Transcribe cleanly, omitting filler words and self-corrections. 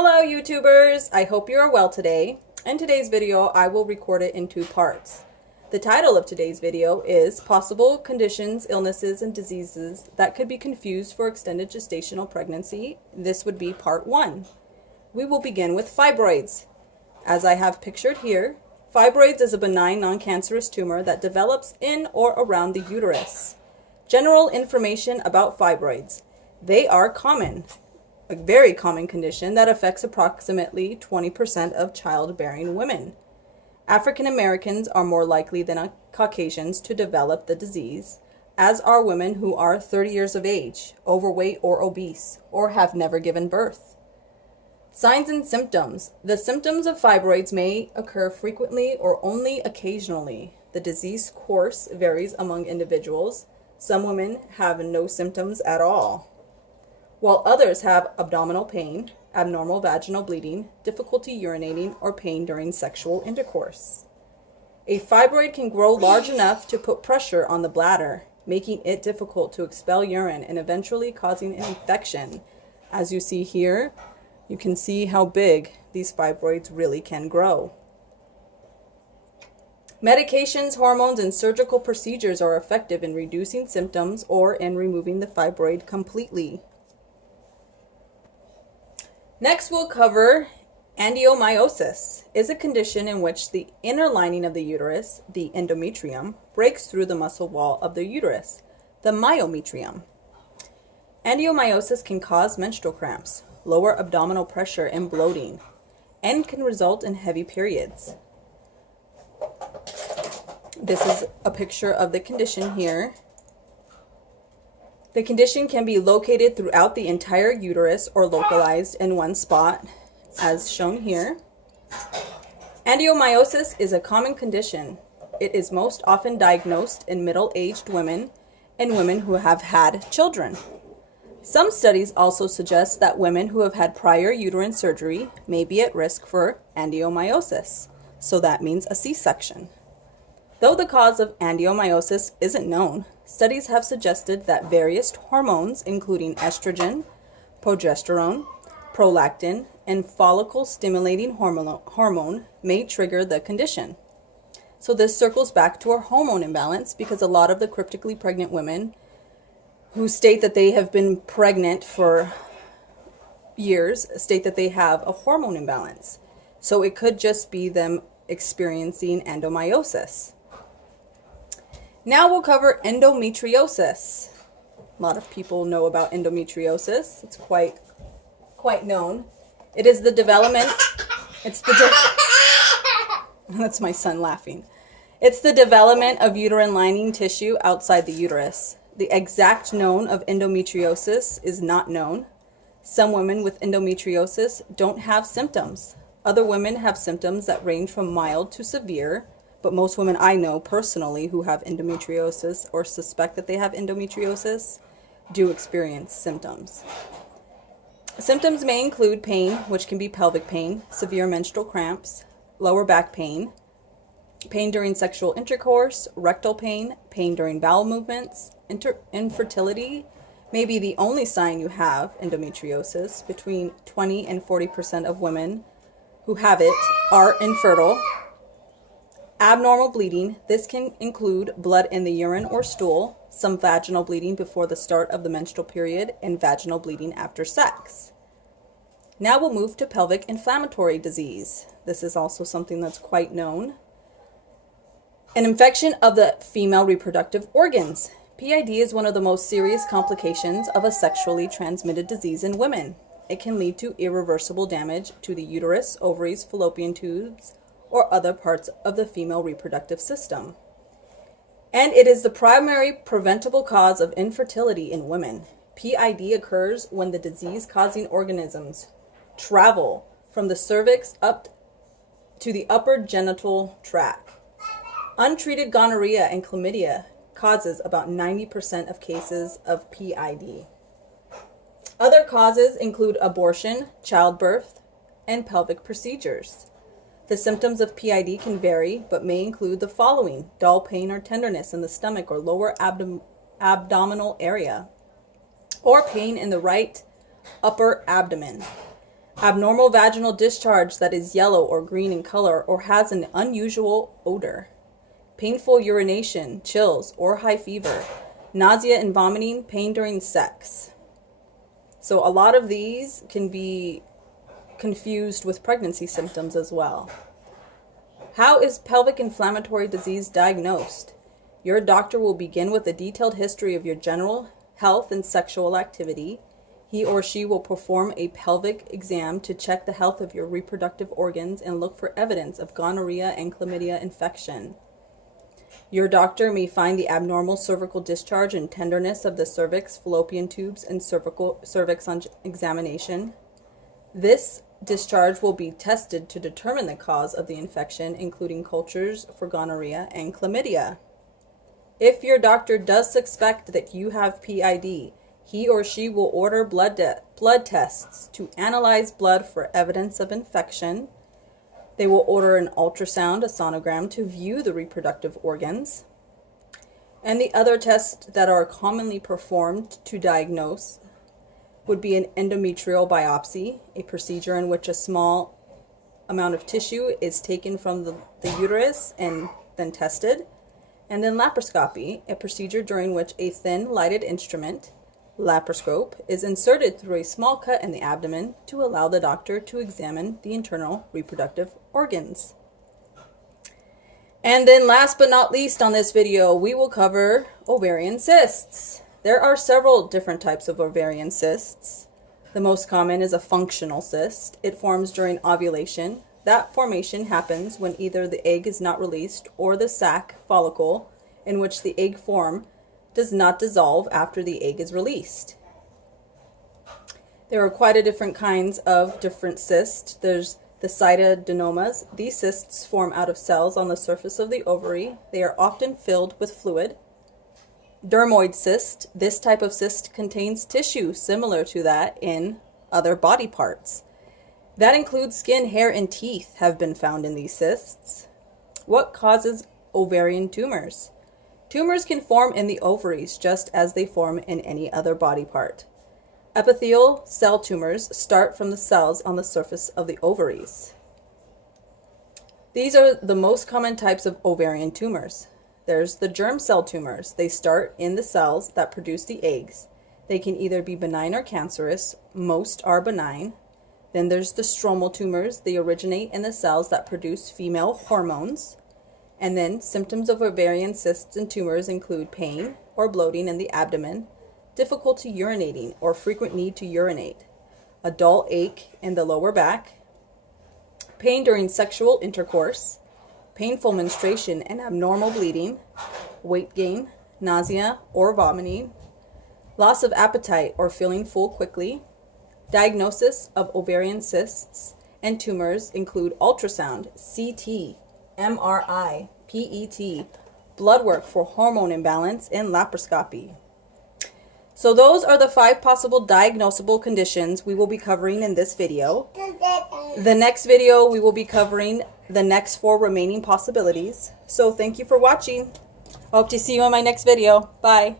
Hello YouTubers! I hope you are well today. In today's video, I will record it in two parts. The title of today's video is Possible Conditions, Illnesses, and Diseases that could be confused for extended gestational pregnancy. This would be part 1. We will begin with fibroids. As I have pictured here, fibroids is a benign non-cancerous tumor that develops in or around the uterus. General information about fibroids. They are common. A very common condition that affects approximately 20% of childbearing women. African Americans are more likely than Caucasians to develop the disease, as are women who are 30 years of age, overweight or obese, or have never given birth. Signs and symptoms. The symptoms of fibroids may occur frequently or only occasionally. The disease course varies among individuals. Some women have no symptoms at all, while others have abdominal pain, abnormal vaginal bleeding, difficulty urinating, or pain during sexual intercourse. A fibroid can grow large enough to put pressure on the bladder, making it difficult to expel urine and eventually causing an infection. As you see here, you can see how big these fibroids really can grow. Medications, hormones, and surgical procedures are effective in reducing symptoms or in removing the fibroid completely. Next, we'll cover adenomyosis. Is a condition in which the inner lining of the uterus, the endometrium, breaks through the muscle wall of the uterus, the myometrium. Adenomyosis can cause menstrual cramps, lower abdominal pressure, and bloating, and can result in heavy periods. This is a picture of the condition here. The condition can be located throughout the entire uterus or localized in one spot, as shown here. Adenomyosis is a common condition. It is most often diagnosed in middle-aged women and women who have had children. Some studies also suggest that women who have had prior uterine surgery may be at risk for adenomyosis, so that means a C-section. Though the cause of adenomyosis isn't known, studies have suggested that various hormones, including estrogen, progesterone, prolactin, and follicle-stimulating hormone, may trigger the condition. So this circles back to our hormone imbalance, because a lot of the cryptically pregnant women who state that they have been pregnant for years state that they have a hormone imbalance. So it could just be them experiencing adenomyosis. Now we'll cover endometriosis. A lot of people know about endometriosis. It's quite known. It is the development, that's my son laughing. It's the development of uterine lining tissue outside the uterus. The exact known of endometriosis is not known. Some women with endometriosis don't have symptoms. Other women have symptoms that range from mild to severe, but most women I know personally who have endometriosis or suspect that they have endometriosis do experience symptoms. Symptoms may include pain, which can be pelvic pain, severe menstrual cramps, lower back pain, pain during sexual intercourse, rectal pain, pain during bowel movements. Infertility may be the only sign you have endometriosis. Between 20 and 40% of women who have it are infertile. Abnormal bleeding. This can include blood in the urine or stool, some vaginal bleeding before the start of the menstrual period, and vaginal bleeding after sex. Now we'll move to pelvic inflammatory disease. This is also something that's quite known. An infection of the female reproductive organs. PID is one of the most serious complications of a sexually transmitted disease in women. It can lead to irreversible damage to the uterus, ovaries, fallopian tubes, or other parts of the female reproductive system. And it is the primary preventable cause of infertility in women. PID occurs when the disease-causing organisms travel from the cervix up to the upper genital tract. Untreated gonorrhea and chlamydia causes about 90% of cases of PID. Other causes include abortion, childbirth, and pelvic procedures. The symptoms of PID can vary, but may include the following: dull pain or tenderness in the stomach or lower abdominal area, or pain in the right upper abdomen, abnormal vaginal discharge that is yellow or green in color or has an unusual odor, painful urination, chills, or high fever, nausea and vomiting, pain during sex. So a lot of these can be confused with pregnancy symptoms as well. How is pelvic inflammatory disease diagnosed? Your doctor will begin with a detailed history of your general health and sexual activity. He or she will perform a pelvic exam to check the health of your reproductive organs and look for evidence of gonorrhea and chlamydia infection. Your doctor may find the abnormal cervical discharge and tenderness of the cervix, fallopian tubes, and cervix on examination. This discharge will be tested to determine the cause of the infection, including cultures for gonorrhea and chlamydia. If your doctor does suspect that you have PID, he or she will order blood tests to analyze blood for evidence of infection. They will order an ultrasound, a sonogram, to view the reproductive organs. And the other tests that are commonly performed to diagnose would be an endometrial biopsy, a procedure in which a small amount of tissue is taken from the uterus and then tested. And then laparoscopy, a procedure during which a thin lighted instrument, laparoscope, is inserted through a small cut in the abdomen to allow the doctor to examine the internal reproductive organs. And then last but not least on this video, we will cover ovarian cysts. There are several different types of ovarian cysts. The most common is a functional cyst. It forms during ovulation. That formation happens when either the egg is not released or the sac follicle in which the egg form does not dissolve after the egg is released. There are quite a different kinds of different cysts. There's the adenomas. These cysts form out of cells on the surface of the ovary. They are often filled with fluid. Dermoid cyst. This type of cyst contains tissue similar to that in other body parts. That includes skin, hair, and teeth have been found in these cysts. What causes ovarian tumors? Tumors can form in the ovaries just as they form in any other body part. Epithelial cell tumors start from the cells on the surface of the ovaries. These are the most common types of ovarian tumors. There's the germ cell tumors. They start in the cells that produce the eggs. They can either be benign or cancerous. Most are benign. Then there's the stromal tumors. They originate in the cells that produce female hormones. And then symptoms of ovarian cysts and tumors include pain or bloating in the abdomen, difficulty urinating or frequent need to urinate, a dull ache in the lower back, pain during sexual intercourse, painful menstruation and abnormal bleeding, weight gain, nausea or vomiting, loss of appetite or feeling full quickly. Diagnosis of ovarian cysts and tumors include ultrasound, CT, MRI, PET, blood work for hormone imbalance, and laparoscopy. So those are the 5 possible diagnosable conditions we will be covering in this video. The next video we will be covering the next 4 remaining possibilities. So thank you for watching. Hope to see you in my next video. Bye.